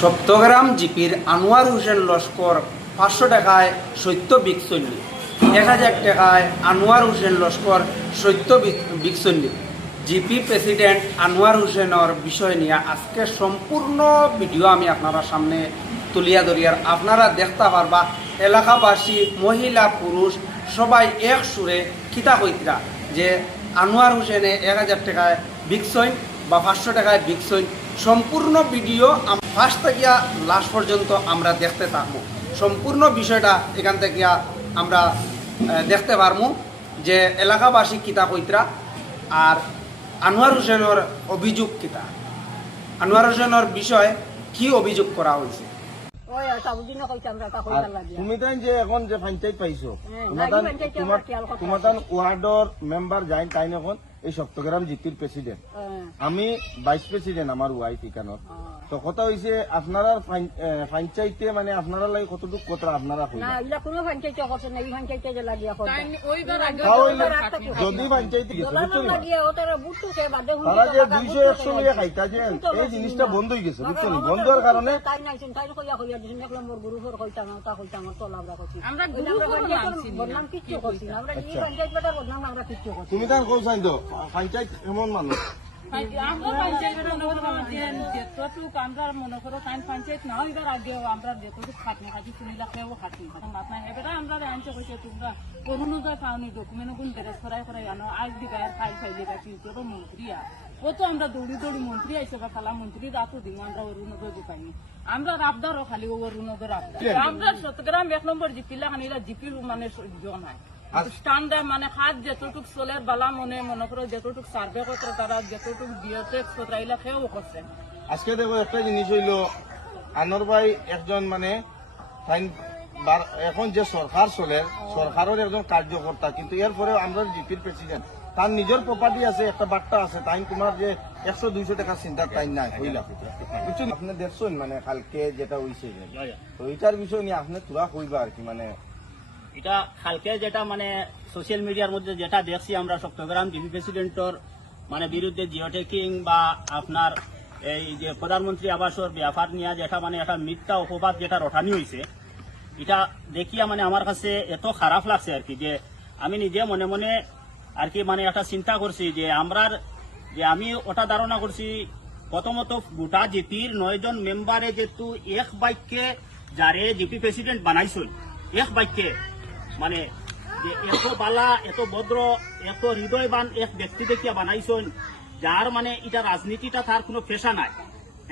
সপ্তগ্রাম জিপির আনোয়ার হোসেন লস্কর পাঁচশো টাকায় সত্য বিকচল্লি। এক হাজার টাকায় আনোয়ার হোসেন লস্কর সত্য বিকচল্লি। জিপি প্রেসিডেন্ট আনোয়ার হোসেনের বিষয় নিয়ে আজকে সম্পূর্ণ ভিডিও আমি আপনারা সামনে তুলিয়া ধরিয়ার। আপনারা দেখতে পারবা, এলাকাবাসী, মহিলা, পুরুষ, সবাই এক সুরে খিতা কইতরা যে আনোয়ার হোসেনে এক হাজার টাকায় বিকসইন বা পাঁচশো টাকায় বিকসইন সম্পূর্ণ ভিডিও ফার্স্ট থেকে লাস্ট পর্যন্ত আমরা দেখতে থাকব সম্পূর্ণ বিষয়টা এখান থেকে আমরা দেখতে পারব যে এলাকাবাসী কিতা কইতরা আর আনোয়ার হোসেনের অভিযোগ কিতা। আনোয়ার হোসেনের বিষয়ে কি অভিযোগ করা হয়েছে তুমি তাই যে এখন যে পঞ্চায়েত পাইছো তোমার ওয়ার্ডর মেম্বার যাই তাই এখন এই সপ্তগ্রাম জিপির প্রেসিডেন্ট আমি ভাইস প্রেসিডেন্ট আমার ওয়াইফ ইকানোর। তো কথা হইছে আপনারা পঞ্চায়েতে মানে আপনারা লাগে কতটুকু কথা আপনারা যদি পঞ্চায়েতে তারা যে দুইশো একশো। লিয়ে খাইতা যে এই জিনিসটা বন্ধ হয়ে গেছে বুঝছ নি বন্ধ হওয়ার কারণে আচ্ছা। তুমি তার কৌশাইন তো পঞ্চায়েত এমন মানুষ। আমরা পঞ্চায়েত মনে করো যে যতটুক আমরা মনে করো কাইন পঞ্চায়েত না হইবার আগেও আমরা যতটুক খাটনি খাটি শুনিলা খেয়েও খাটনি বাদ নাই। এবারে আমরা আনছে কইছে তোমরা অরুণোদয় পাওনি ডকুমেন্ট গুণ বেরেস করাই করাই আনো আজ দিবার ফাইল ফাইলে রাখি তো মন্ত্রী ও তো আমরা দৌড়ি দৌড়ি মন্ত্রী আইসে বা খালা মন্ত্রী রাতও দিন আমরা অরুণোদয় পাইনি। আমরা রাবদারও খালি ও অরুণোদয় রাবদার। আমরা শতগ্রাম এক নম্বর জিপিলা খানিলা জিপির মানে সহ্য নাই স্ট্যান্ডে মানে হাত যেতটুক চলের বালা মনে মনে করো যেতটুক সার্ভে করতে তারা যেতটুক বিওটেক্স কতরাইলা সেও করছে আজকে দেখো একটা জিনিস হইল আনোর ভাই একজন মানে এখন যে সরকার চলে সরকারের একজন কার্যকর্তা কিন্তু এরপরে আমরা জিপির প্রেসিডেন্ট তার নিজের প্রপার্টি আছে একটা বার্তা আছে তাই তোমার যে একশো দুইশো টাকা চিন্তা তাই নাই হইলা। বুঝছেন আপনি দেখছেন মানে কালকে যেটা হইছে। তো এটার বিষয় নিয়ে আপনি তোরা কইবা আর কি মানে এটা কালকে যেটা মানে সোশ্যাল মিডিয়ার মধ্যে যেটা দেখছি আমরা চট্টগ্রাম ডিবি প্রেসিডেন্টর মানে বিরুদ্ধে জিও টেকিং বা আপনার এই যে প্রধানমন্ত্রী আবাসর ব্যাপার নিয়ে যেটা মানে একটা মিথ্যা অপবাদ যেটা রটানি হয়েছে এটা দেখিয়া মানে আমার কাছে এত খারাপ লাগছে আর কি যে আমি নিজে মনে মনে আর কি মানে একটা চিন্তা করছি যে আমরার যে আমি ওটা ধারণা করছি প্রথমত গোটা জিপির নয়জন মেম্বারে যেহেতু এক বাক্যে যারে জিপি প্রেসিডেন্ট বানাইছিল এক বাক্যে মানে যে এত বালা, এত ভদ্র, এত হৃদয়বান এক ব্যক্তি দেখিয়া বানাইছেন, যার মানে এটা রাজনীতিটা তার কোনো পেশা নাই।